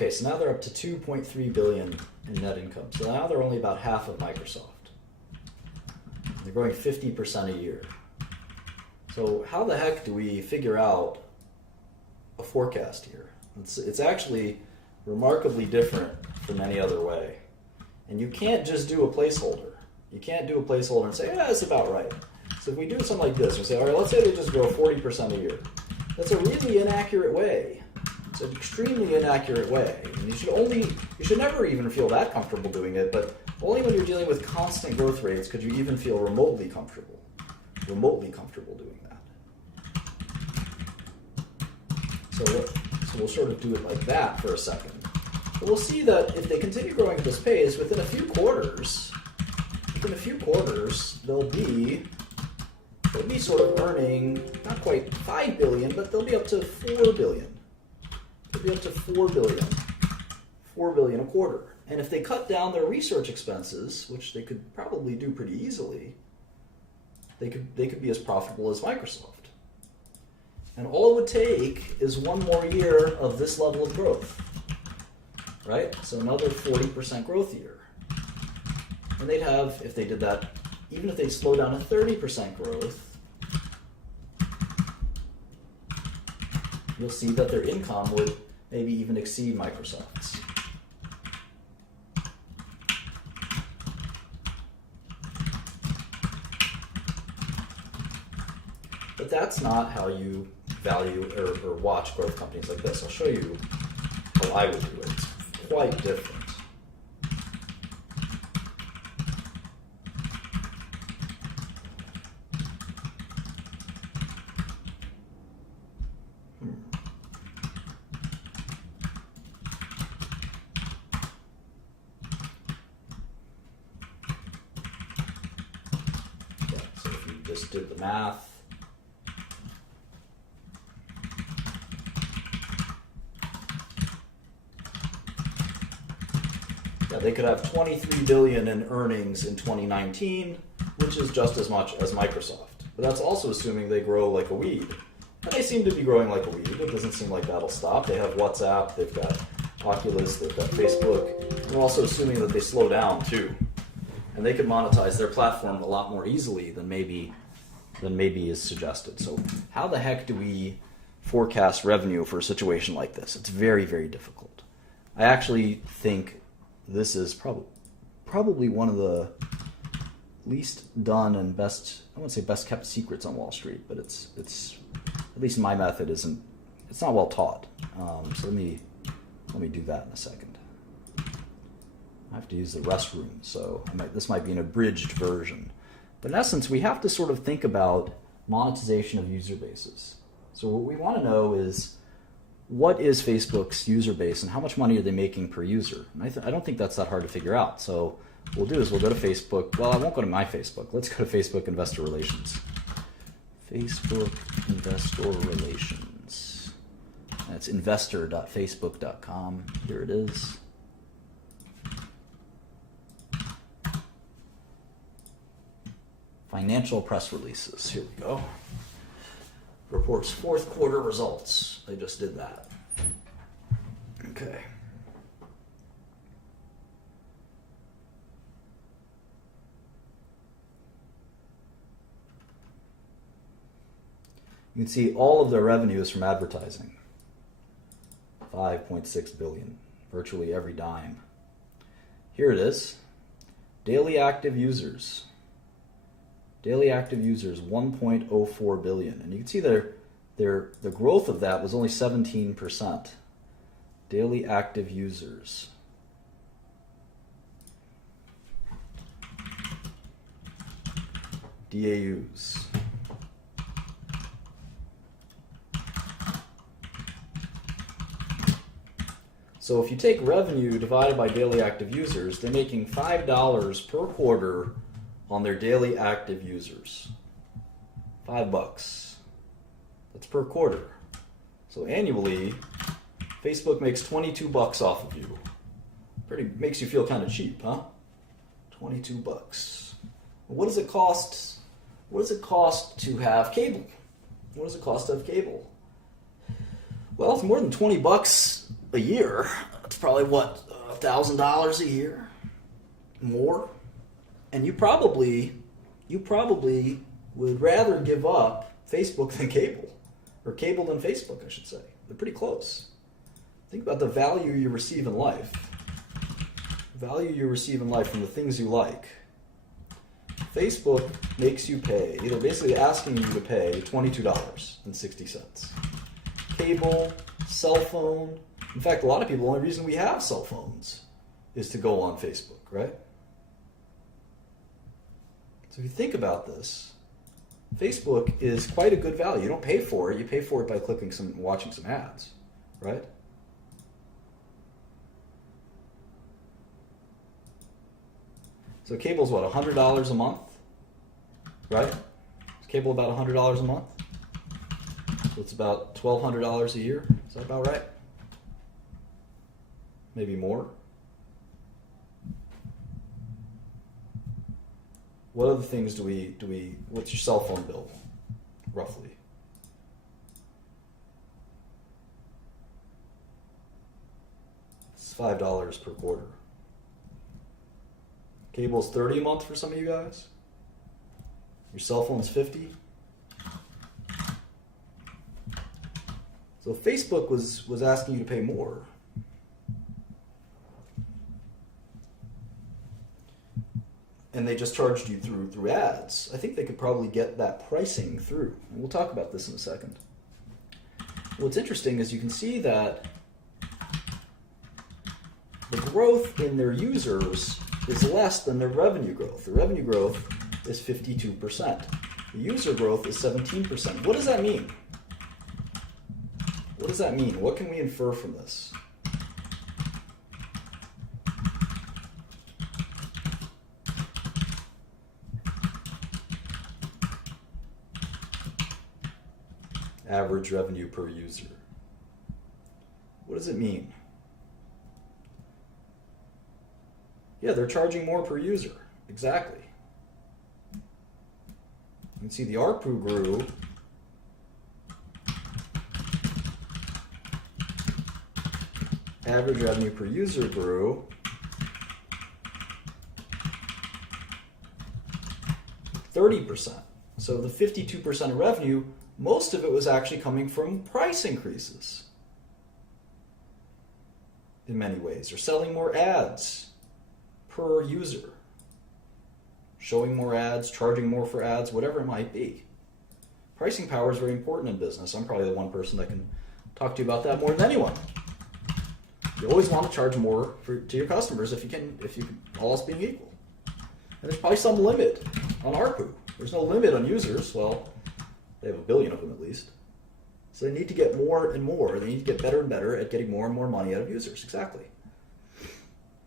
Okay, so now they're up to 2.3 billion in net income. So now they're only about half of Microsoft. They're growing 50% a year. So how the heck do we figure out a forecast here? It's actually remarkably different from any other way. And you can't just do a placeholder. You can't do a placeholder and say, yeah, that's about right. So if we do something like this, we say, all right, let's say they just grow 40% a year. That's a really inaccurate way. It's an extremely inaccurate way. And you should never even feel that comfortable doing it, but only when you're dealing with constant growth rates could you even feel remotely comfortable doing that. So we'll sort of do it like that for a second. But we'll see that if they continue growing at this pace, within a few quarters, they'll be sort of earning not quite 5 billion, but they'll be up to 4 billion. They'll be up to 4 billion. 4 billion a quarter. And if they cut down their research expenses, which they could probably do pretty easily, they could be as profitable as Microsoft. And all it would take is one more year of this level of growth, right? So another 40% growth year. And they'd have, if they did that, even if they slow down to 30% growth, you'll see that their income would maybe even exceed Microsoft's. But that's not how you value or watch growth companies like this. I'll show you how I would do it. It's quite different. Yeah, so if you just did the math, they could have 23 billion in earnings in 2019, which is just as much as Microsoft. But that's also assuming they grow like a weed. And they seem to be growing like a weed. It doesn't seem like that'll stop. They have WhatsApp, they've got Oculus, they've got Facebook. And we're also assuming that they slow down too. And they could monetize their platform a lot more easily than maybe is suggested. So how the heck do we forecast revenue for a situation like this? It's very, very difficult. I actually think this is probably one of the least done and best, I wouldn't say best kept secrets on Wall Street, but it's at least my method it's not well taught. So let me do that in a second. I have to use the restroom, so this might be an abridged version. But in essence, we have to sort of think about monetization of user bases. So what we want to know is, what is Facebook's user base and how much money are they making per user? And I don't think that's that hard to figure out. So what we'll do is we'll go to Facebook. Well, I won't go to my Facebook. Let's go to Facebook Investor Relations. Facebook Investor Relations. That's investor.facebook.com. Here it is. Financial press releases. Here we go. Reports fourth quarter results. They just did that. Okay. You can see all of their revenue is from advertising. 5.6 billion, virtually every dime. Here it is. Daily active users. Daily active users, 1.04 billion. And you can see the growth of that was only 17%. Daily active users. DAUs. So if you take revenue divided by daily active users, they're making $5 per quarter on their daily active users. $5. That's per quarter. So annually, Facebook makes 22 bucks off of you. Makes you feel kind of cheap, huh? 22 bucks. What does it cost? What does it cost to have cable? What does it cost to have cable? Well, it's more than 20 bucks a year It's probably what, $1,000 a year, more, and you probably would rather give up Facebook than cable, or cable than Facebook, I should say. They're pretty close. Think about the value you receive in life. Value you receive in life from the things you like. Facebook makes you pay, they're basically asking you to pay $22.60. Cable, cell phone. In fact, a lot of people, the only reason we have cell phones is to go on Facebook, right? So if you think about this, Facebook is quite a good value. You don't pay for it. You pay for it by watching some ads, right? So cable's what, $100 a month, right? Is cable about $100 a month? So it's about $1,200 a year. Is that about right? Maybe more. What other things do we, what's your cell phone bill, roughly? It's $5 per quarter. Cable's $30 a month for some of you guys. Your cell phone's $50. So Facebook was asking you to pay more. And they just charged you through ads. I think they could probably get that pricing through. And we'll talk about this in a second. What's interesting is you can see that the growth in their users is less than their revenue growth. The revenue growth is 52%. The user growth is 17%. What does that mean? What does that mean? What can we infer from this? Average revenue per user. What does it mean? Yeah, they're charging more per user. Exactly. You can see the ARPU grew. Average revenue per user grew. 30%. So the 52% of revenue, most of it was actually coming from price increases in many ways, or selling more ads per user, showing more ads, charging more for ads, whatever it might be. Pricing power is very important in business. I'm probably the one person that can talk to you about that more than anyone. You always want to charge more to your customers if you can, all else being equal. And there's probably some limit on ARPU. There's no limit on users. Well, they have 1 billion of them at least. So they need to get more and more. They need to get better and better at getting more and more money out of users. Exactly.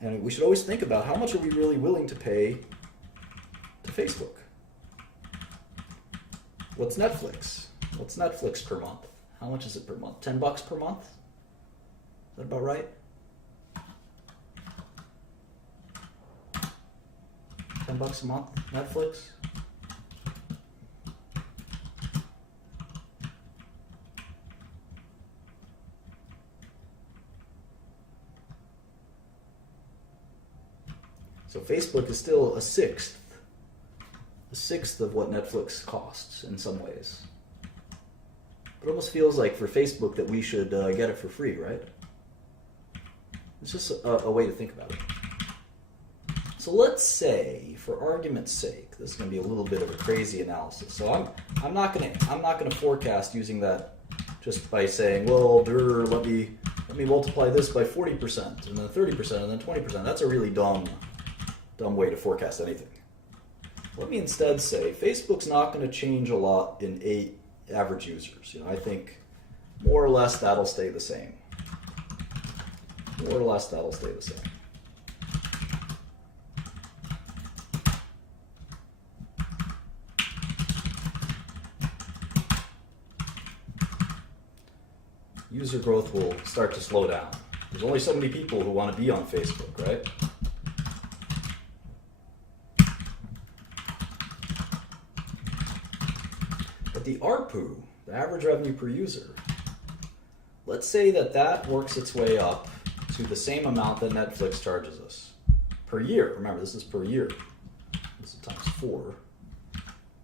And we should always think about how much are we really willing to pay to Facebook? What's Netflix? What's Netflix per month? How much is it per month? $10 per month? Is that about right? $10 a month, Netflix? So Facebook is still a sixth of what Netflix costs in some ways. It almost feels like for Facebook that we should get it for free, right? It's just a way to think about it. So let's say, for argument's sake, this is going to be a little bit of a crazy analysis. So I'm not going to forecast using that just by saying, well, let me multiply this by 40% and then 30% and then 20%. That's a really dumb way to forecast anything. Let me instead say Facebook's not going to change a lot in average users. I think more or less that'll stay the same. More or less that'll stay the same. User growth will start to slow down. There's only so many people who want to be on Facebook, right? But the ARPU, the average revenue per user, let's say that works its way up to the same amount that Netflix charges us per year. Remember, this is per year. This is times 4.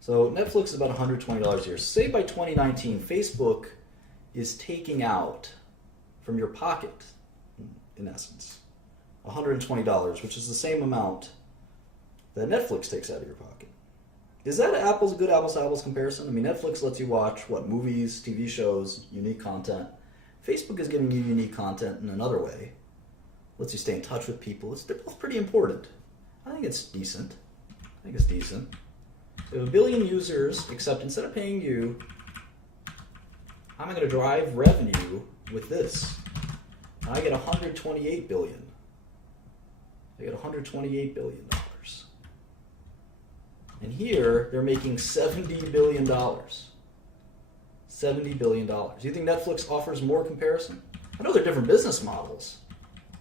So Netflix is about $120 a year. Say by 2019, Facebook is taking out from your pocket, in essence, $120, which is the same amount that Netflix takes out of your pocket. Is that a good apples to apples comparison? I mean, Netflix lets you watch, movies, TV shows, unique content. Facebook is giving you unique content in another way. Lets you stay in touch with people. They're both pretty important. I think it's decent. So you have 1 billion users, except instead of paying you, I'm going to drive revenue with this. And I get $128 billion. I get $128 billion. And here, they're making $70 billion. $70 billion. Do you think Netflix offers more comparison? I know they're different business models.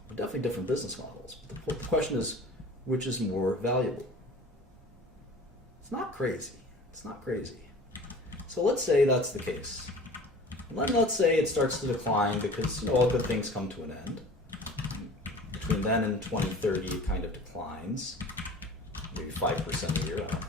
They're definitely different business models. But the question is, which is more valuable? It's not crazy. It's not crazy. So let's say that's the case. And then let's say it starts to decline because all good things come to an end. Between then and 2030, it kind of declines. Maybe 5% a year, I don't know.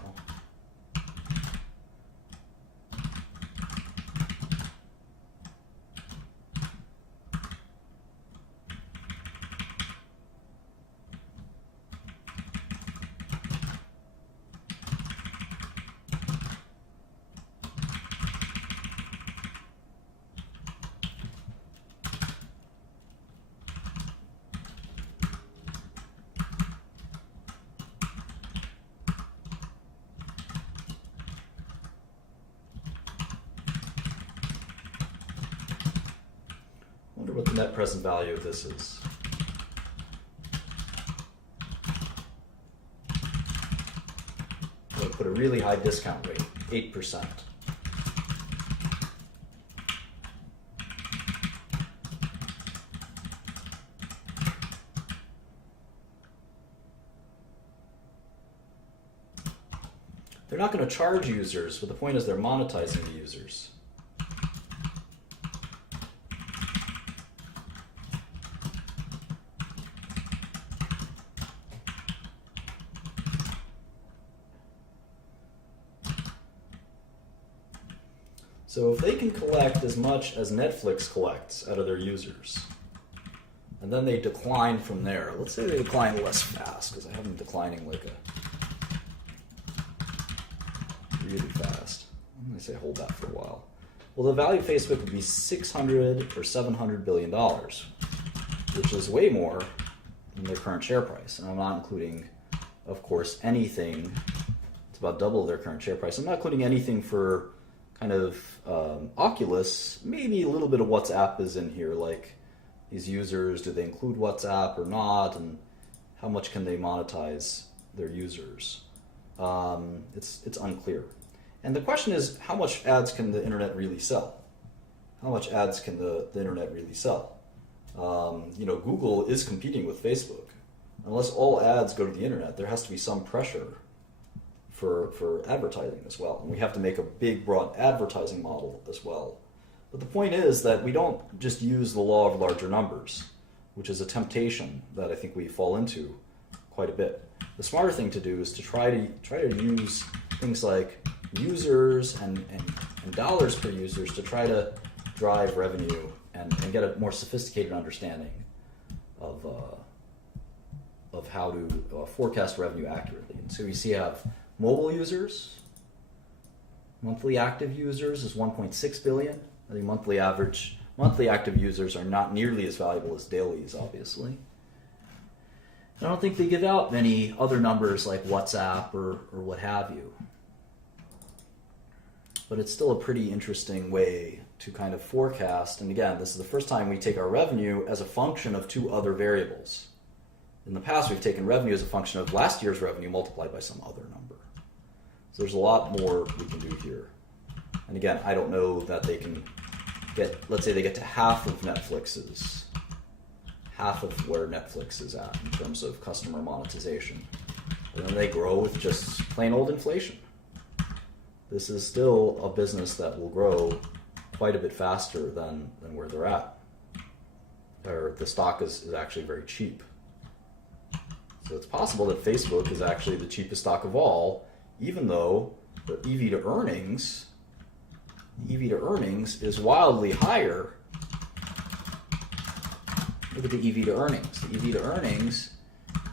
What the net present value of this is. I'm going to put a really high discount rate, 8%. They're not going to charge users, but the point is they're monetizing the users. So if they can collect as much as Netflix collects out of their users, and then they decline from there, let's say they decline less fast, because I have them declining like really fast. I'm going to say hold that for a while. Well, the value of Facebook would be $600 or $700 billion, which is way more than their current share price. And I'm not including, of course, anything. It's about double their current share price. I'm not including anything for kind of Oculus. Maybe a little bit of WhatsApp is in here, like these users, do they include WhatsApp or not, and how much can they monetize their users? It's unclear. And the question is, how much ads can the internet really sell? How much ads can the internet really sell? Google is competing with Facebook. Unless all ads go to the internet, there has to be some pressure for advertising as well. And we have to make a big, broad advertising model as well. But the point is that we don't just use the law of larger numbers, which is a temptation that I think we fall into quite a bit. The smarter thing to do is to try to use things like users and dollars per users to try to drive revenue and get a more sophisticated understanding of how to forecast revenue accurately. And so you see I have mobile users, monthly active users is 1.6 billion. I think monthly active users are not nearly as valuable as dailies, obviously. I don't think they give out many other numbers like WhatsApp or what have you. But it's still a pretty interesting way to kind of forecast. And again, this is the first time we take our revenue as a function of two other variables. In the past, we've taken revenue as a function of last year's revenue multiplied by some other number. So there's a lot more we can do here. And again, I don't know that they can get, let's say they get to half of where Netflix is at in terms of customer monetization. And then they grow with just plain old inflation. This is still a business that will grow quite a bit faster than where they're at. or the stock is actually very cheap. So it's possible that Facebook is actually the cheapest stock of all, even though the EV to earnings is wildly higher. Look at the EV to earnings. The EV to earnings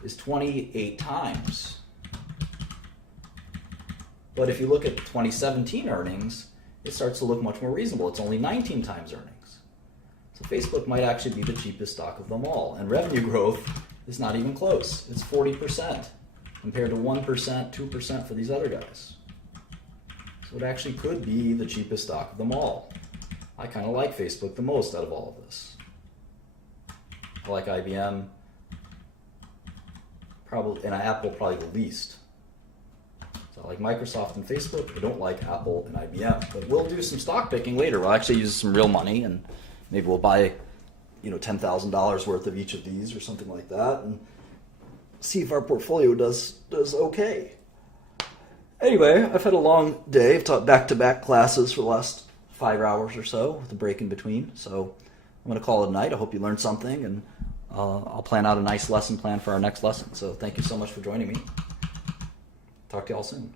is 28 times. But if you look at 2017 earnings, it starts to look much more reasonable. It's only 19 times earnings. So Facebook might actually be the cheapest stock of them all. And revenue growth is not even close. It's 40% compared to 1%, 2% for these other guys. So it actually could be the cheapest stock of them all. I kind of like Facebook the most out of all of this. I like IBM, probably, and Apple probably the least. So I like Microsoft and Facebook. I don't like Apple and IBM. But we'll do some stock picking later. We'll actually use some real money, and maybe we'll buy, $10,000 worth of each of these or something like that, and see if our portfolio does okay. Anyway, I've had a long day. I've taught back-to-back classes for the last 5 hours or so with a break in between. So I'm going to call it a night. I hope you learned something, and I'll plan out a nice lesson plan for our next lesson. So thank you so much for joining me. Talk to you all soon.